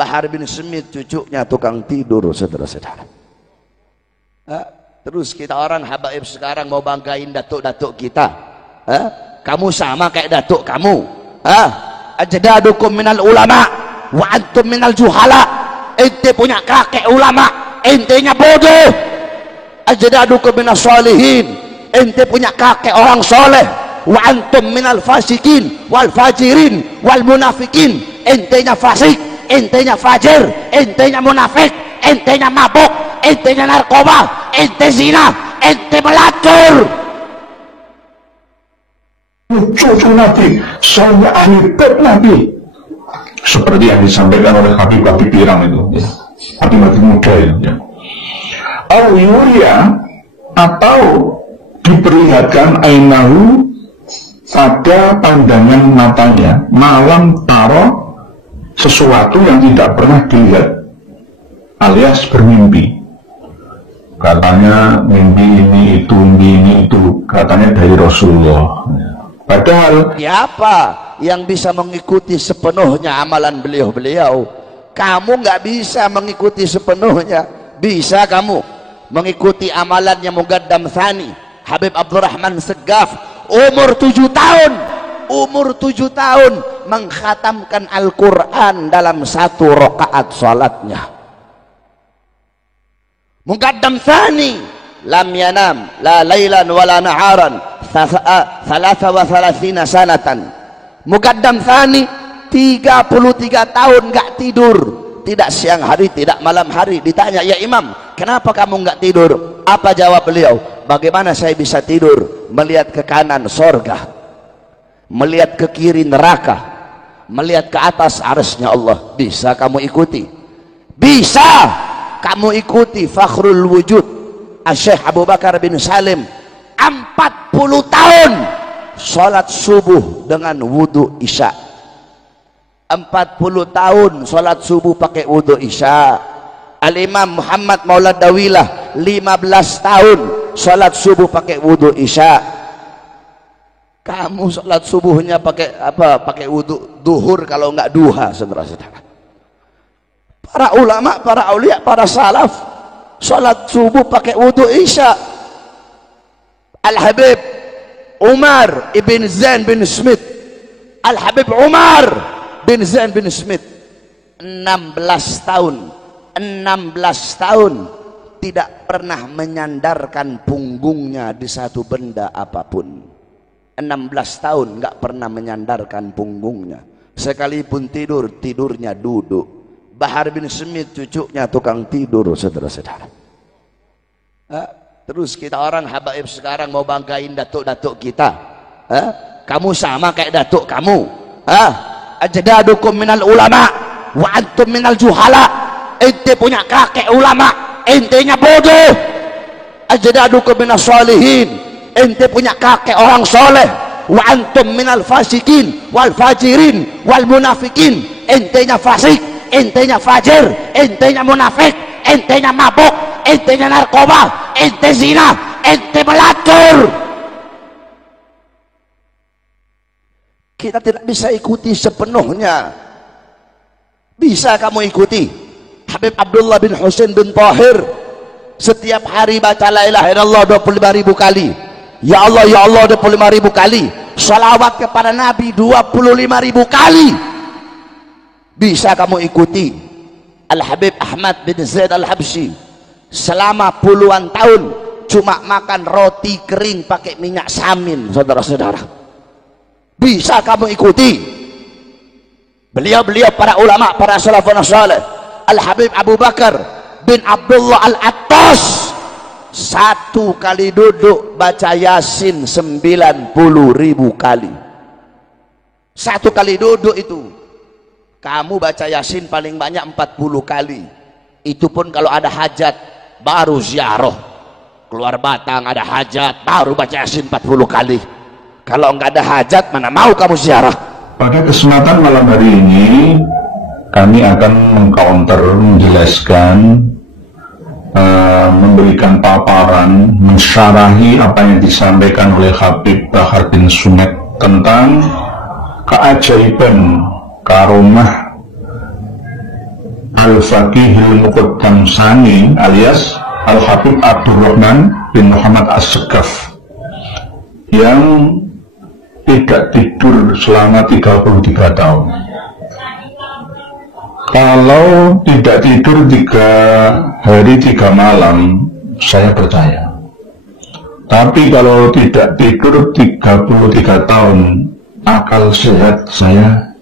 Bahar bin Smith cucunya tukang tidur, saudara-saudara. Terus kita orang habaib sekarang mau banggain datuk-datuk kita. Kamu sama kayak datuk kamu. Ajdadukum minal ulama wa antum minal juhala. Ente punya kakek ulama, entenya bodoh. Ajdadukum minas sholihin, ente punya kakek orang soleh. Wa antum minal fasikin wal fajirin wal munafikin, entenya fasik, entenya fajir, entenya munafik, entenya mabuk, entenya narkoba, ente zina, ente melacur. Cucu Nabi, soalnya ahli bait Nabi, seperti yang disampaikan oleh Habib Pirang itu, Habib muda itu. Al-Yuria atau diperlihatkan ainahu pada pandangan matanya malam taro sesuatu yang tidak pernah dilihat, alias bermimpi. Katanya mimpi ini itu katanya dari Rasulullah. Padahal siapa yang bisa mengikuti sepenuhnya amalan beliau-beliau? Kamu nggak bisa mengikuti sepenuhnya. Bisa kamu mengikuti amalannya Muqaddam Tsani Habib Abdurrahman Segaf, umur 7 tahun, mengkhatamkan Al-Quran dalam 1 rakaat salatnya. Muqaddam Tsani lam yanam la lailan wala naharan 33 sanatan. Muqaddam Tsani 33 tahun nggak tidur, tidak siang hari tidak malam hari. Ditanya, ya Imam, kenapa kamu nggak tidur? Apa jawab beliau? Bagaimana saya bisa tidur? Melihat ke kanan sorga, melihat ke kiri neraka, melihat ke atas arsy-Nya Allah. Bisa kamu ikuti? Bisa kamu ikuti Fakhrul Wujud Syekh Abu Bakar bin Salim, 40 tahun sholat subuh dengan wudu isya. 40 tahun sholat subuh pakai wudu isya. Al-Imam Muhammad Maulad Dawilah 15 tahun sholat subuh pakai wudu isya. Kamu sholat subuhnya pakai apa? Pakai wudu duhur kalau enggak duha, saudara-saudara. Para ulama, para aulia, para salaf sholat subuh pakai wudu isya. Al-Habib Umar ibn Zain bin Smith, Al-Habib Umar bin Zain bin Smith, 16 tahun tidak pernah menyandarkan punggungnya di satu benda apapun. 16 tahun nggak pernah menyandarkan punggungnya, sekalipun tidur, tidurnya duduk. Bahar bin Smith cucunya tukang tidur, saudara-saudara. Terus kita orang habaib sekarang mau banggain datuk-datuk kita. Kamu sama kayak datuk kamu. Ajdadukum minal ulama wa antum minal juhala. Ente punya kakek ulama, entenya bodoh. Ajdadukum minas sholihin, ente punya kakek orang soleh. Wa antum minal fasikin wal fajirin wal munafikin, entenya fasik, entenya fajir, entenya munafik, entenya mabuk, entenya narkoba, ente zina, ente melacur. Kita tidak bisa ikuti sepenuhnya. Bisa kamu ikuti Habib Abdullah bin Husain bin Tahir, setiap hari baca la ilaha illallah 25.000 kali, ya Allah 25.000 kali, salawat kepada Nabi 25.000 kali. Bisa kamu ikuti Al-Habib Ahmad bin Zaid Al-Habsyi, selama puluhan tahun cuma makan roti kering pakai minyak samin, saudara-saudara. Bisa kamu ikuti beliau-beliau para ulama, para salafun saleh. Al-Habib Abu Bakar bin Abdullah Al-Attas, 1 kali duduk baca Yasin 90.000 kali. 1 kali duduk itu kamu baca Yasin paling banyak 40 kali. Itu pun kalau ada hajat baru ziarah. Keluar Batang ada hajat baru baca Yasin 40 kali. Kalau enggak ada hajat mana mau kamu ziarah. Pada kesempatan malam hari ini kami akan mengcounter, menjelaskan, memberikan paparan, mensyarahi apa yang disampaikan oleh Habib Bahar bin Smith tentang keajaiban karomah Al-Faqihil Muqaddam Sani alias Al-Habib Abdurrahman bin Muhammad As-Segaf yang tidak tidur selama 33 tahun. Kalau tidak tidur 3 hari 3 malam, saya percaya. Tapi kalau tidak tidur 33 tahun, akal sehat saya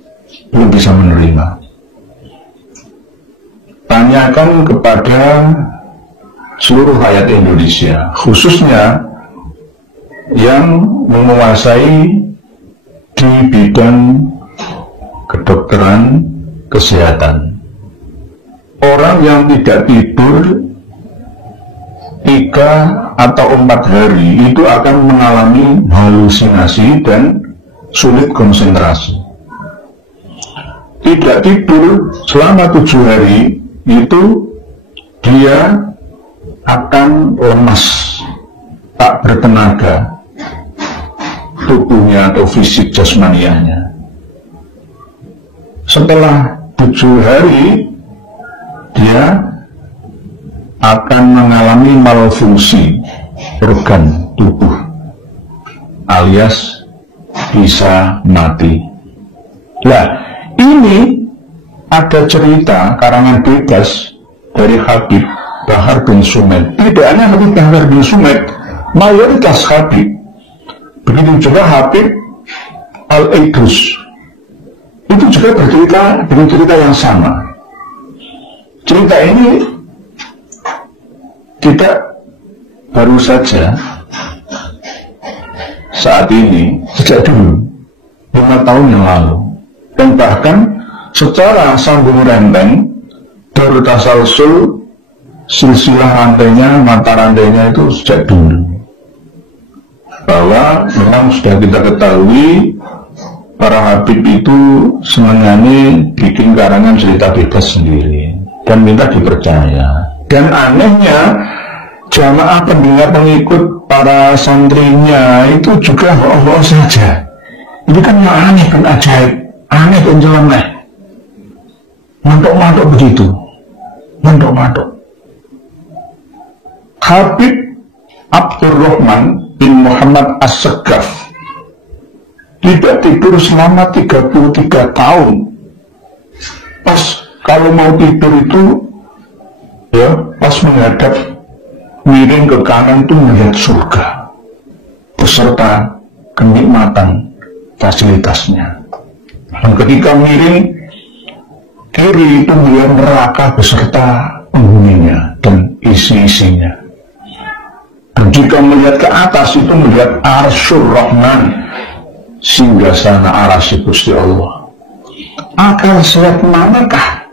belum bisa menerima. Tanyakan kepada seluruh rakyat Indonesia, khususnya yang menguasai di bidang kedokteran kesehatan. Orang yang tidak tidur 3 atau 4 hari itu akan mengalami halusinasi dan sulit konsentrasi. Tidak tidur selama 7 hari itu dia akan lemas, tak bertenaga tubuhnya atau fisik jasmanianya. Setelah 7 hari dia akan mengalami malfungsi organ tubuh alias bisa mati. Nah, ini ada cerita karangan bebas dari Habib Bahar bin Sumed. Tidak hanya Habib Bahar bin Sumed, mayoritas Habib. Begitu juga Habib Al-Idrus. Itu juga bercerita dengan cerita yang sama. Cerita ini tidak baru saja saat ini, sejak dulu 5 tahun yang lalu, dan bahkan secara sambung renteng Darut Tasalsul, silsilah rantainya, mata rantainya itu sejak dulu, bahwa memang sudah kita ketahui para Habib itu senangannya bikin karangan cerita bebas sendiri dan minta dipercaya. Dan anehnya jamaah pendengar pengikut para santrinya itu juga ho-ho saja. Ini kan yang aneh kan, ajaib, aneh dan jeleneh, mantok-mantok begitu, mantok-mantok. Habib Abdurrahman bin Muhammad As-Segaf tidak tidur selama 33 tahun. Pas kalau mau tidur itu ya pas menghadap miring ke kanan tuh melihat surga beserta kenikmatan fasilitasnya, dan ketika miring kiri itu melihat neraka beserta penghuninya dan isi-isinya, dan jika melihat ke atas itu melihat Arsyur Rahman, singgasana arasy Gusti Allah. Akal sehat manakah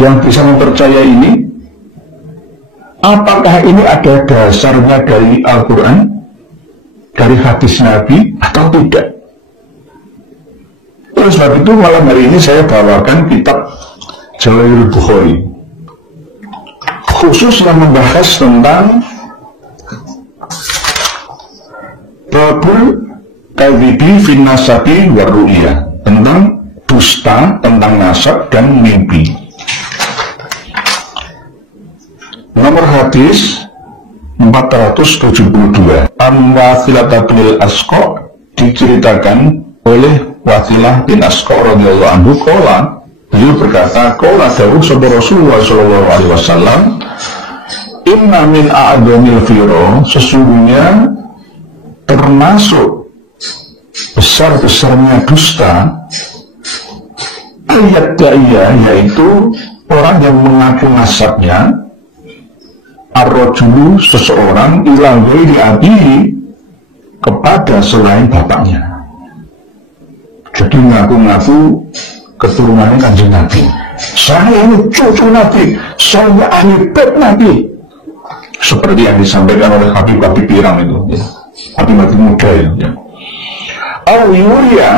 yang bisa mempercayai ini? Apakah ini ada dasarnya dari Al-Quran, dari hadis Nabi, atau tidak? Oleh sebab itu malam hari ini saya bawakan kitab Jalailul Bukhari, khusus yang membahas tentang babul kadhibi fin nasabi wa ru'yah, tentang dusta, tentang nasab dan mimpi. Nomor hadis 472. An-Wathilah bin Asqa, diceritakan oleh Wathilah bin Asqa radhiyallahu anhu, qala, beliau berkata, qala dawuh sapa Rasulullah sallallahu alaihi wasallam, inna min a'dhamil firo, sesungguhnya termasuk besar-besarnya dusta, ayat da'iyah, yaitu orang yang mengaku nasabnya, ar-rajulu, seseorang, ila ghairi abihi, kepada selain bapaknya. Jadi ngaku-ngaku keturunannya Kanjeng Nabi, saya ini cucu Nabi, saya ahli bait Nabi, seperti yang disampaikan oleh Habib Pirang itu ya. Habib muda itu ya. Al-Yuria,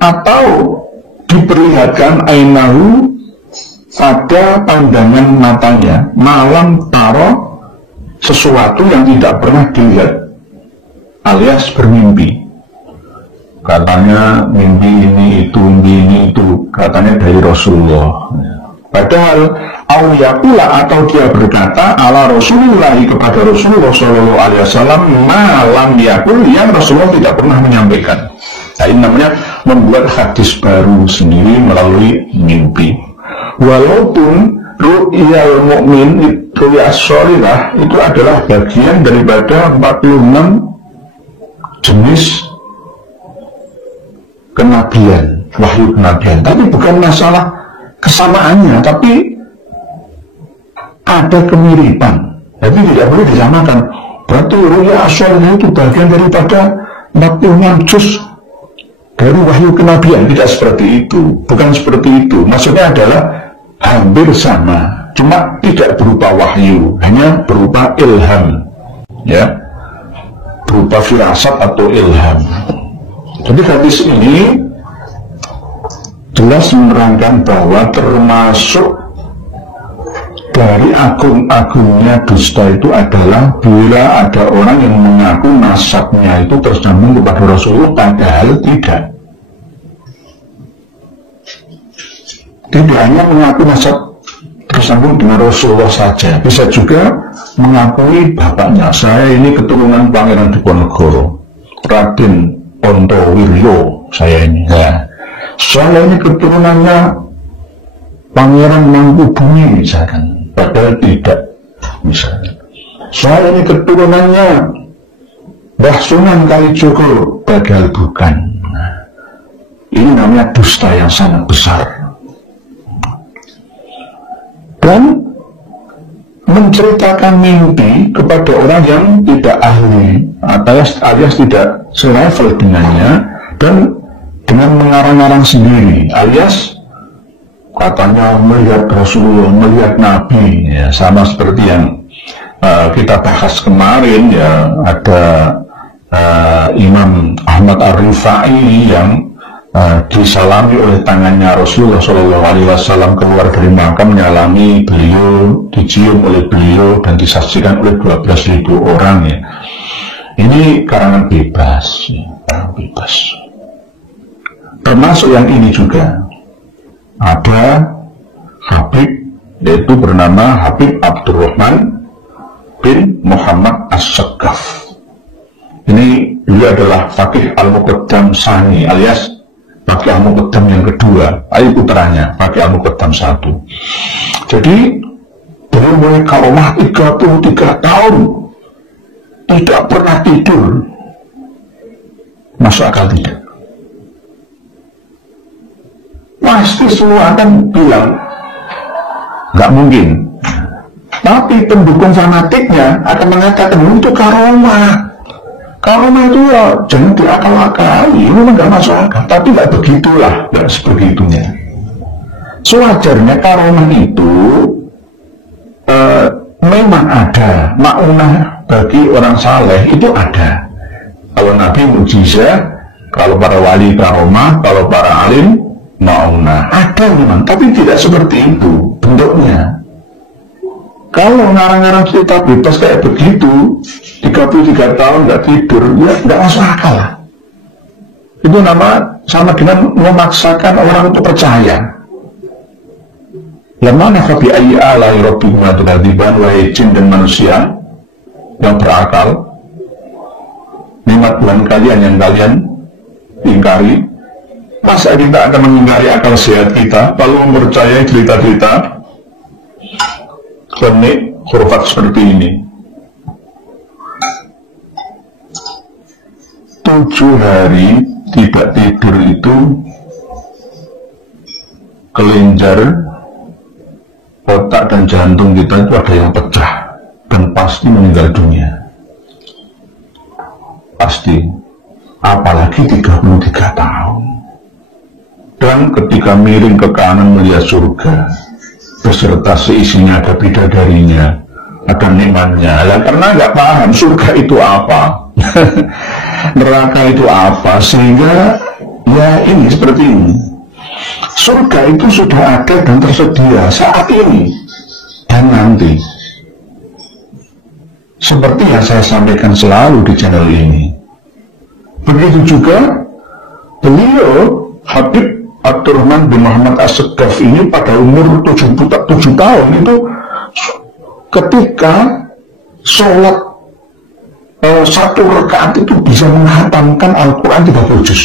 atau diperlihatkan ainahu, pada pandangan matanya, malam taro, sesuatu yang tidak pernah dilihat, alias bermimpi. Katanya mimpi ini itu, katanya dari Rasulullah. Padahal awiyakula atau dia berkata ala Rasulullah kepada Rasulullah Shallallahu Alaihi Wasallam malam yakul yang Rasulullah tidak pernah menyampaikan. Nah, ini namanya membuat hadis baru sendiri melalui mimpi. Walaupun ru'yal mu'min, ru'yas sholihah itu adalah bagian daripada 46 jenis kenabian, wahyu kenabian, tapi bukan masalah kesamaannya, tapi ada kemiripan. Jadi tidak boleh disamakan. Berarti ru'ya as-sholihah itu bagian daripada 46 juz dari wahyu kenabian. Tidak seperti itu, bukan seperti itu. Maksudnya adalah hampir sama, cuma tidak berupa wahyu, hanya berupa ilham, ya, berupa firasat atau ilham. Jadi hadis ini jelas menerangkan bahwa termasuk dari agung-agungnya dusta itu adalah bila ada orang yang mengaku nasabnya itu tersambung kepada Rasulullah padahal tidak. Tidak hanya mengaku nasab tersambung dengan Rasulullah saja, bisa juga mengakui bapaknya, saya ini keturunan Pangeran Diponegoro, Raden Ontowiryo, saya ini. Ya. Saya ini keturunannya Pangeran Mangkubumi misalkan, padahal tidak, misalkan. Saya ini keturunannya Mbah Sunan Kalijogo, padahal bukan. Ini namanya dusta yang sangat besar. Dan menceritakan mimpi kepada orang yang tidak ahli alias tidak selevel dengannya, dan dengan mengarang-arang sendiri, alias katanya melihat Rasulullah, melihat Nabi, ya, sama seperti yang kita bahas kemarin, ya, ada Imam Ahmad Ar-Rifai yang disalami oleh tangannya Rasulullah SAW keluar dari makam, menyalami beliau, dicium oleh beliau dan disaksikan oleh 12.000 orang, ya. Ini karangan bebas, ya, karangan bebas. Termasuk yang ini juga ada Habib, yaitu bernama Habib Abdurrahman bin Muhammad As-Saqqaf. Ini beliau adalah Faqih Al-Muqaddam Sani, alias Faqih Al-Muqaddam yang kedua, putranya Faqih Al-Muqaddam 1. Jadi beliau mulai karomah 33 tahun tidak pernah tidur. Masuk akal tidak? Pasti semua akan bilang nggak mungkin, tapi pendukung fanatiknya akan mengatakan itu karomah. Karomah itu ya jangan diakal-akali, memang nggak masuk akal, tapi nggak begitulah, nggak sebegitunya. Sewajarnya karomah itu memang ada makna bagi orang saleh, itu ada. Kalau Nabi mukjizat, kalau para wali karomah, kalau para alim mauna, ada memang, tapi tidak seperti itu bentuknya. Kalau ngarang-ngarang cerita bebas kayak begitu, 33 tahun nggak tidur, ya nggak masuk akal. Itu sama dengan memaksakan orang untuk percaya. Lamana fabi ayyi alai rabbikuma tukadziban, wahai jin dan manusia yang berakal, nikmat Tuhan kalian yang kalian ingkari. Masa kita akan mengingkari akal sehat kita lalu mempercayai cerita-cerita klinik khurafat seperti ini? 7 hari tidak tidur itu kelenjar otak dan jantung kita itu ada yang pecah dan pasti meninggal dunia, pasti, apalagi 33 tahun. Dan ketika miring ke kanan melihat surga beserta seisinya, ada bidadarinya, ada nikmatnya. Lah karena nggak paham surga itu apa, neraka itu apa, sehingga ya ini seperti ini. Surga itu sudah ada dan tersedia saat ini dan nanti. Seperti yang saya sampaikan selalu di channel ini. Begitu juga beliau Habib Abdurrahman bin Muhammad As-Segaf ini pada umur 7 tahun itu ketika sholat satu rakaat itu bisa menghatamkan Al-Quran 30 juz.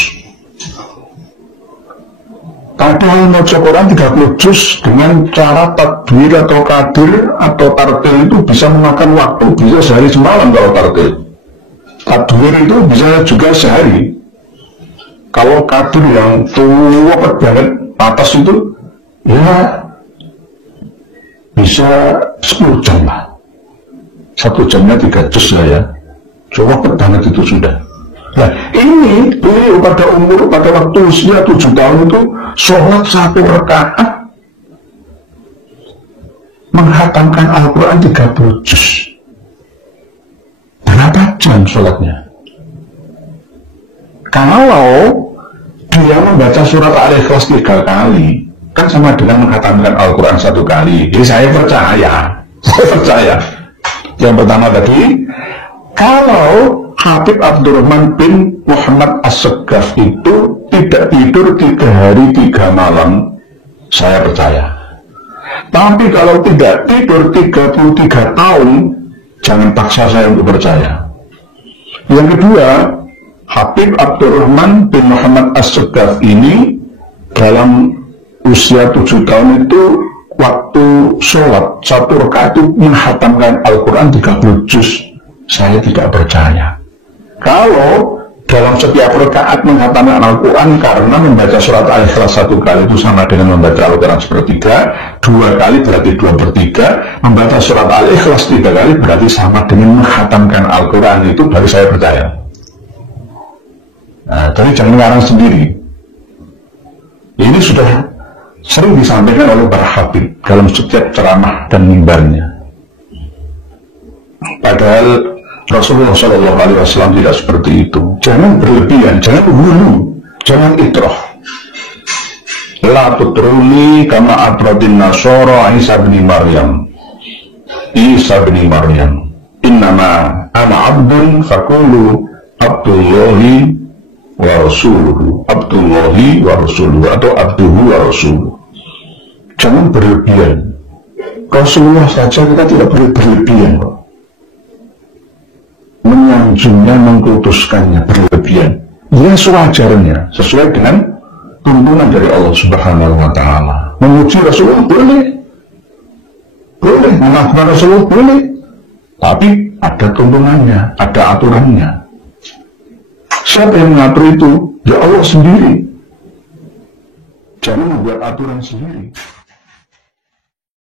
Padahal membaca Quran 30 juz dengan cara tadbir atau kadir atau tartil itu bisa memakan waktu, bisa sehari semalam kalau tartil. Tadbir itu bisa juga sehari. Kalau kadir yang tua banget atas itu ya bisa 10 jam lah. 1 jamnya 3 juz lah ya. Coba banget itu sudah. Nah ini beliau pada waktu usia 7 tahun itu sholat 1 rakaat menghatamkan Al-Quran 30 juz. Berapa jam sholatnya? Kalau dia membaca surat Al-Ikhlas 3 kali, kan sama dengan menghatamkan Al-Quran 1 kali. Jadi saya percaya. Yang pertama tadi, kalau Habib Abdurrahman bin Muhammad As-Segaf itu tidak tidur 3 hari 3 malam, saya percaya. Tapi kalau tidak tidur 33 tahun, jangan paksa saya untuk percaya. Yang kedua, Habib Abdurrahman bin Muhammad As-Segaf ini dalam usia 7 tahun itu waktu sholat 1 rakaat itu menghatamkan Al-Quran 30 juz. Saya tidak percaya. Kalau dalam setiap rakaat menghatamkan Al-Quran karena membaca surat Al-Ikhlas 1 kali itu sama dengan membaca Al-Quran sepertiga, 2 kali berarti 2/3, membaca surat Al-Ikhlas 3 kali berarti sama dengan menghatamkan Al-Quran, itu baru saya percaya. Nah, jadi jangan ngarang sendiri. Ini sudah sering disampaikan oleh para habib dalam setiap ceramah dan mimbarnya. Padahal Rasulullah SAW tidak seperti itu. Jangan berlebihan, jangan hulu, jangan itroh. La tutruni kama atratin nasara Isa bin Maryam. Innama ana abdun fakulu Abdullahi wa rasuluhu. Abdullahi wa rasuluhu atau abduhu wa rasuluhu. Jangan berlebihan. Rasulullah saja kita tidak boleh berlebihan kok. Menyanjungnya, mengkutuskannya berlebihan. Ya sewajarnya, sesuai dengan tuntunan dari Allah Subhanahu wa Ta'ala. Memuji Rasulullah boleh, mengagungkan Rasulullah boleh, tapi ada tuntunannya, ada aturannya. Siapa yang mengatur itu? Ya Allah sendiri. Jangan membuat aturan sendiri.